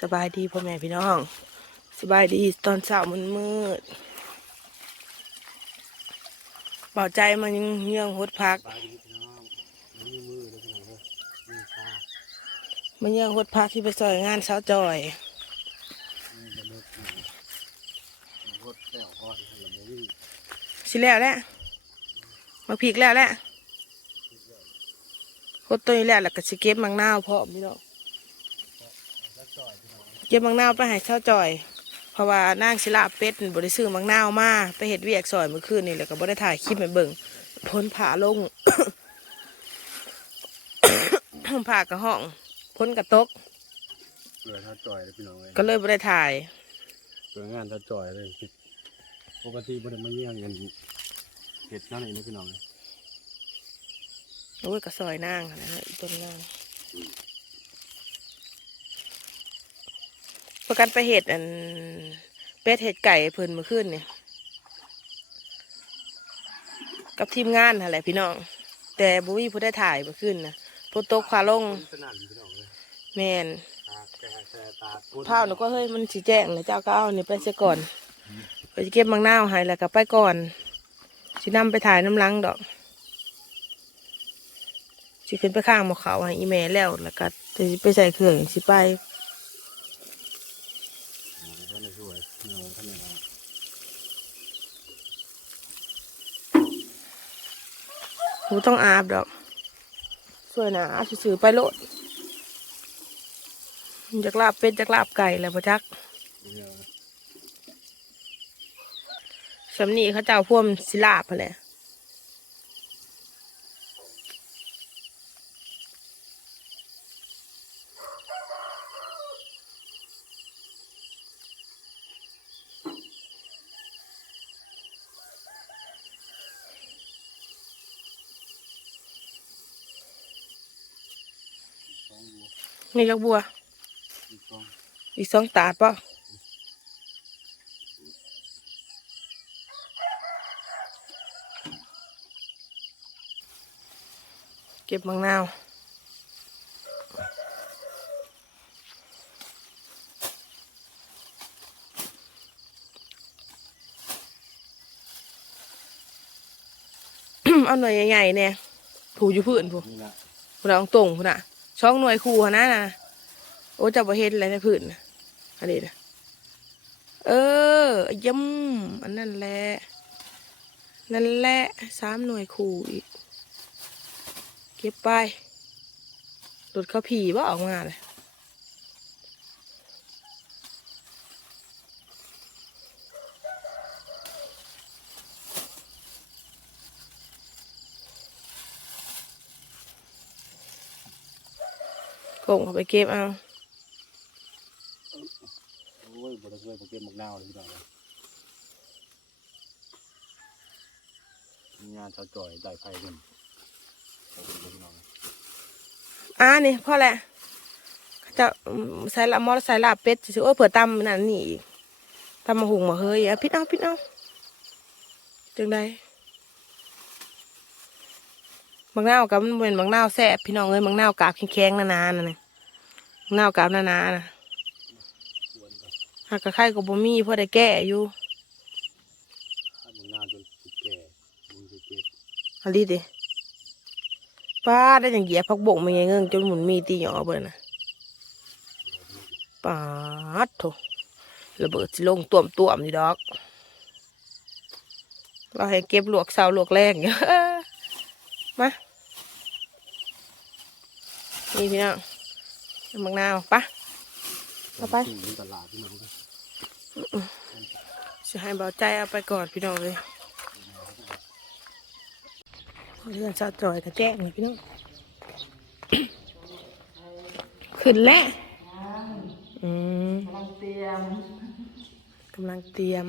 สบายดีพ่อแม่พี่น้อง สบายดีตอนเช้ามันมืดเบาใจมันยังเยื่องหดพัก มันเยื่องหดพักที่ไปซอยงานเช้าจอยนี่จะเลิกหนูรถแก้วอ่อนให้เราวิ่งสิแล้วแหละมาพริกแล้วแหละหดตัวนี้แล้วแล้วก็สิเก็บมังนาวพร้อมพี่น้อง แล้วจ่อยพี่น้อง เก็บมังนาวไปให้เช้าจอย เพราะว่านางศิลาเป็ดบริซื้อมังนาวมาไปเห็ดเวียกซอยเมื่อคืนนี่แล้วก็บ่ได้ถ่ายคลิปให้เบิ่งพ้นผ่าลงผ่ากระห้องพ้นกระตกเหลือถ้าจ่อยเลยพี่น้องเลยก็เลยบ่ได้ถ่ายเหลืองานถ้าจ่อยเลยปกติบ่ได้มาเยี่ยงกันเห็ดนั่นเองนะพี่น้องเลยโอ้ยกระซอยนางอะไรนะอีต้นนาง ประกันไปเห็ดอันเป็ดเห็ดไก่เพิ่นมื่อคืนเนี่ยกับทีมงานอะไรพี่น้อง แต่บุวี่ผู้ได้ถ่ายมื่อคืนนะพุตกขาลงสนั่นพี่น้องเลยแมนตาแก่แก่ตาปุ้นผ้าหนูก็เฮ้ยมันสีแจ้งเลยเจ้าก็เอานี่ไปเสียก่อนไปเก็บมังนาวให้แล้วก็ไปก่อนสินำไปถ่ายน้ำลังดอกสิขึ้นไปข้างหมอเขาให้อีเมลแล้วแล้วก็จะไปใส่เครื่องสิไป ท่านช่วยพี่น้องท่านเอาหนูต้องอาบดอก สวยนะอาสื่อๆไปโลดจากลาบเป็ดจากลาบไก่แล้วพะจักเดี๋ยวสำนีเขาเจ้าพ่วมสิลาบพะแห บัวนี่ก็บัวอีกสองอีกสองตาดปะเก็บมังนาวเอาหน่วยใหญ่ๆเนี่ยผูอยู่พื้นผูนี่ละผูเราตรงผูน่ะ ช่องหน่วยคู่หั้นะน่ะโอ้เจะบ่เฮ็ดอะไรในพื้นอะอันนี้นะเออย้ำอันนั่นแหละนั่นแหละสามหน่วยคู่อีก เก็บไปหลุดเขาผีว่าออกมาเลย โกงเขาไปเก็บเอาโอ้ยบไดช่วยโปเกมมักนาวเลยพี่น้องเลยมีงานชาวจ่อยได้ไฟขึ้นขอบคุณพี่น้องเลยอ่านี่พ่อแหละเขาจะอืมใส่ละมอสใส่ลาบเป็ดสิโอ้ยเผื่อตำนั่นนี่อีกตำมาหุงมาเฮ้ยอะพิดเอาพิดเอาจังได มังนาวกับมันเป็นมังนาวแซ่บพี่น้องเอ้ยมังนาวกาบแข็งๆนานๆนั่นน่ะมังนาวกาบนานๆน่ะหากกระไข่กับบ่มีพอได้แก้อยู่ถ้ามังนาวจนสิแก่มึงจะเก็บเอันนี้ดิป้าได้จังเหยียบพักบงมาไงเงิงจนหมุนมีตีหยอเบิ่นน่ะปาดโถระเบิดสิลงต่วมต่วมๆนี่ดอก เราให้เก็บลวกเสาลวกแรงอยู่มา นี่พี่น้องน้ำมังนาวปะเอาไปถึงเป็นตลาดพี่น้องเลยจะให้เบาใจเอาไปก่อนพี่น้องเลยเรื่องสาวจอยกับแจ้งเลยพี่น้องขึ้นแล้วอืมกำลังเตรียม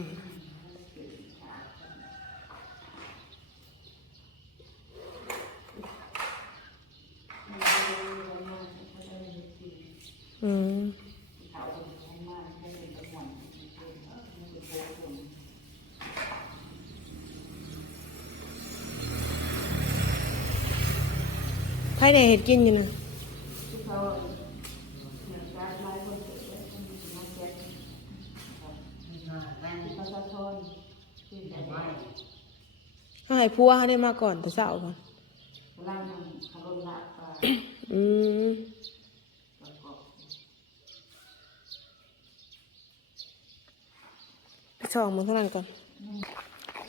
อืมายในเห็ดกินอยู่นะให้พัวได้มาก่อนแต่เศร้าก่อนอืม ไปส่องมึงเท่านั้นก่อน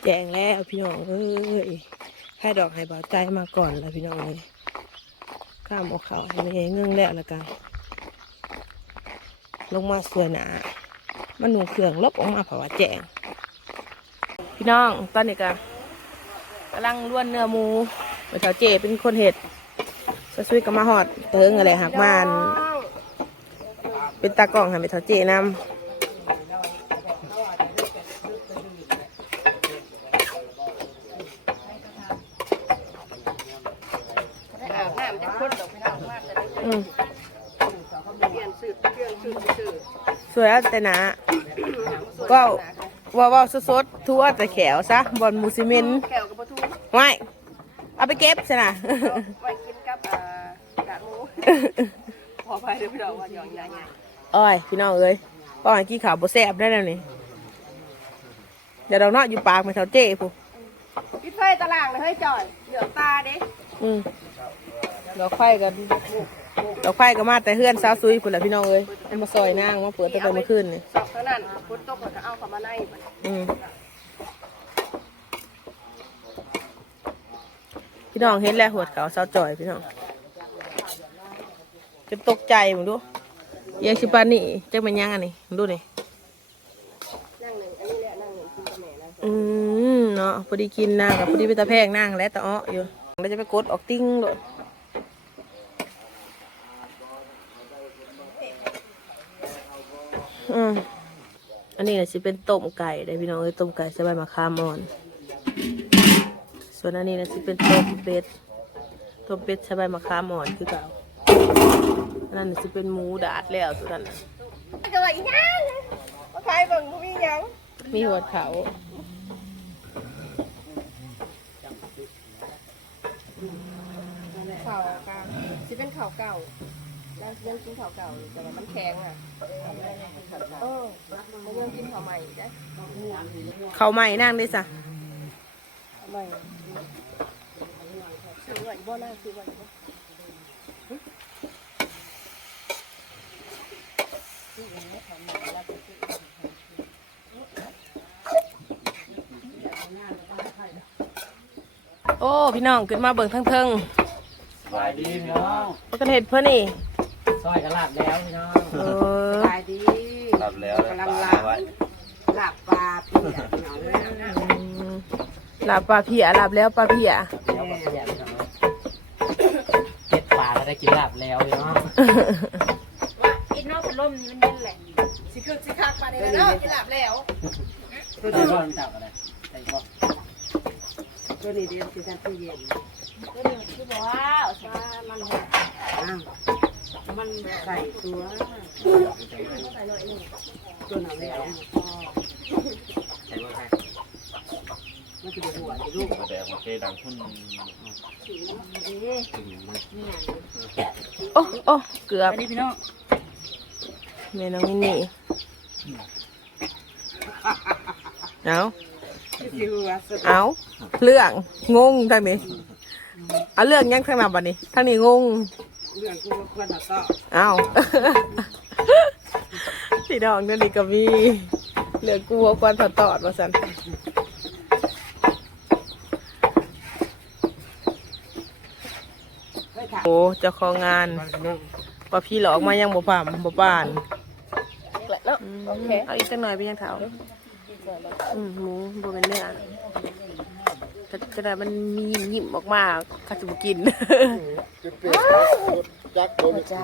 แจงแล้วพี่น้องเอ้ยให้ดอกให้เบาใจมาก่อนแล้วพี่น้องเลยข้ามออกเขาให้ไม่เงื่งแล้วละกันลงมาสวยหนามันหนูเครื่องลบออกมาเพราะว่าแจง พี่น้องตอนนี้ก็กำลังล้วนเนื้อหมูไปเถาเจเป็นคนเห็ดสะซุยก็มาหอดเติงอะไรหักมานเป็นตากล้องให้ไปเถาเจนำ ได้อาบน้ำจะพ่นดอกไม่ได้มากแต่ได้ อืม เปลี่ยนสืบเครื่องสืบสืบ ส วยแล้วแต่หนาก็ว่าว่าสดๆทั่วแต่แขวซะบอลมูซิเมนแก้วกับปลาทูไว้เอาไปเก็บซะนะไว้กินกับอ่ากากหมูพอไปเดี๋ยวพี่น้องว่าหยองใหญ่ใหญ่อ้อยพี่น้องเอ้ยป้อนกี้ขาวบ่แซ่บได้แล้วนี่เดี๋ยวเราเนาะอยู่ปากไม่เท่าเจ้ผู้ปิดไฟตารางเลยเฮ้ยจอยเหลืองตาเด้อืมดอกไฟกัน ดอกไฟก็มาแต่เฮือนสาวซุยพุ่นแหละพี่น้องเอ้ยมันมาซอยนางมาเปิดตั้งแต่เมื่อคืนนี่สอบเท่านั้นฝนตกแล้วก็เอาเข้ามาในบัดอืมพี่น้องเห็นแล้วหัวเขาสาวจ่อยพี่น้องจะตกใจมึงดูยังชิปานนี่จักมันยังอันนี้มึงดูนี่นั่งหนึ่งอันนี้แหละนั่งหนึ่งกินกับแม่นะอืมเนาะพอดีกินนางกับพอดีไปตะแพงนางและตะอ้ออยู่เราจะไปกดออกติ้งเลย อืมอันนี้เนี่ยสิเป็นต้มไก่ได้พี่น้องเอ้ยต้มไก่ใส่ใบมะขามอ่อน ส่วนอันนี้เนี่ยสิเป็นต้มเป็ดต้มเป็ดใส่ใบมะขามอ่อนคือเก่าอันนั้นน่ะสิเป็นหมูดาดแล้วตัวนั้นน่ะจะว่าอีหยังว่าใครเบิ่งบ่มีหยังมีหัวเขาข่าวกลางสิเป็นข่าวเก่า แล้วยังกินข่าวเก่าอยู่แต่ว่ามันแข็งอะเออมันยังกินข่าวใหม่อีกได้เขาใหม่นางได้สะใหม่ซื้อไว้บ่น่าซื้อไว้บ่โอ้ พี่น้องขึ้นมาเบิ่งทั้งเทิงสบายดีพี่น้องแล้วก็เห็ดเพื่อนนี่ ซอยกระลาดแล้วพี่น้องเออขายดีหลับแล้วกำลังปลาลาไว้ลาบปลาเปียกหน่อยเลยอืมหลับปลาเพียหลับแล้วปลาเพียแล้วก็เสียพี่น้องเห็ดปลาก็ได้กินลาบแล้วพี่น้องว่าอินนอกพัดลมนี่มันเย็นแหละสิคือสิคักมาได้แล้วเนาะกินลาบแล้วตัวนี้ก็มันจับอะไรใส่พวกตัวนี้เดียวคือการตู้เย็นตัวนี้คือบอกว่าว่ามันอ้าว มันใส่ตัวตัวหนังแล้วใส่พวกให้มันจะหัวจะลูกแต่โอเคดังขึ้นโอ้โอ้เกือบนี่พี่น้องแม่น้องมินนี่เอาเอาเรื่องงงทางนี้เอาเรื่องยังทางหน้าบัดนี้ทางนี้งง เรื่องกูควรจะต่อเอาพี่น้องนั่นนี่ก็มีเหลือกูว่าควันถอดตอดว่าสันโอ้เจ้าของงานว่าพี่หลอกมายังบ่ผ่ามบ่ป่านแล้วอืมเอาอีกสักหน่อยไปยังเถาอืมหมูบ่เป็นเนื้อ จะจะได้มันมียิ้มออกมาข้าจะบ่กิน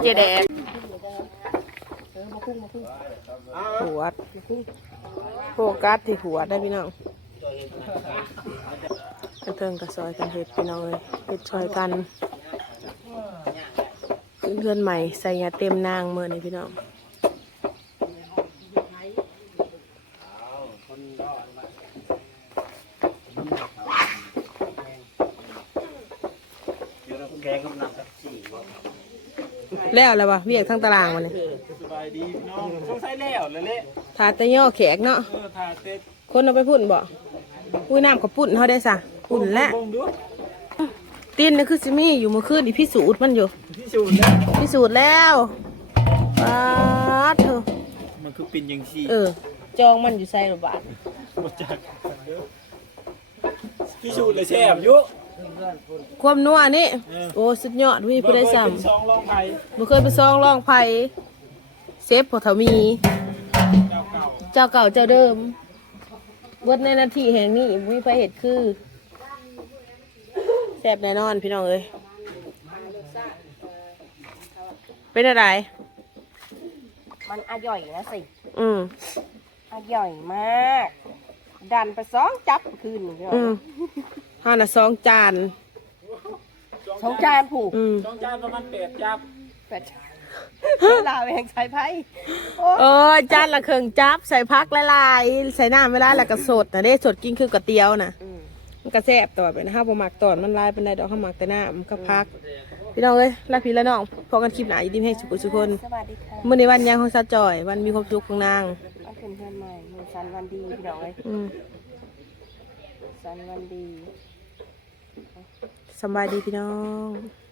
เจแดงหัวดโฟกัสที่หัวได้พี่น้องกันเทิงกับซอยกันเห็ดพี่น้องเลยเห็ดซอยกันขึ้นเพื่อนใหม่ใส่ยาเต็มนางเมื่อนี่พี่น้อง แกงกับน้ำกับสี่ แล้วอะไรวะเวียกทั้งตารางวันนี้สบายดีพี่น้องสงสัยแล้วเลยเละทาแตะย่อแขกเนาะเออทาเต็ดคนเอาไปพุ่นบ่บอุ้ยน้ำกับปุ่นเขาได้สะปุ่นและมองดูตีนนี่คือซิมี่อยู่เมื่อคืนนี่พิสูจน์มันอยู่ที่สูนนะพิสูจน์แล้วป้าดเถอะมันคือปิ่นยังชีเออ จองมันอยู่ใส่ระบาดหมดจากเด้อที่สูนเลยแซ่บอยุ ความนัวนี่เออโอ้สุดยอดวิผู้ได้ซ้เป็นซองลองไผ่ำบ่เคยไปซองลองไผ่เซฟพอเทามี เจ้าเก่าเจ้าเก่าเจ้าเดิมเบิดในนาทีแห่งนี้บ่มีไผเห็ดคือแซ่บแน่นอนพี่น้องเอ้ยเป็นอะไร มันอร่อยนะสิ อืมอร่อยมาก ดันไปสองจับคืนนี่อืม ห้าน่ะสองจาน สองจานผูกอืมสองจานประมาณแปดจับแปดลาแหงสายไพ่โอ้เออจานละเครื่องจับ ใส่พักละลายใส่น้ำเวลาแล้วก็สดนะเด้สดกินคือก๋วยเตี๋ยวนะอืมมันก็แซ่บต่อไปนะฮะบ่มักตอนมันลายเป็นไรดอกข้าวหมักแต่หน้ามันก็พัก พี่น้องเอ้ยรักพี่และน้องพอกันคลิปหนาอยู่ดีให้สุขสุขคนสวัสดีค่ะเมื่อในวันยังของสาวจอย วันมีความสุขของนางเอาเป็นเพื่อนใหม่มือสันวันดีพี่น้องเลยอืมสันวันดี สบายดีพี่น้อง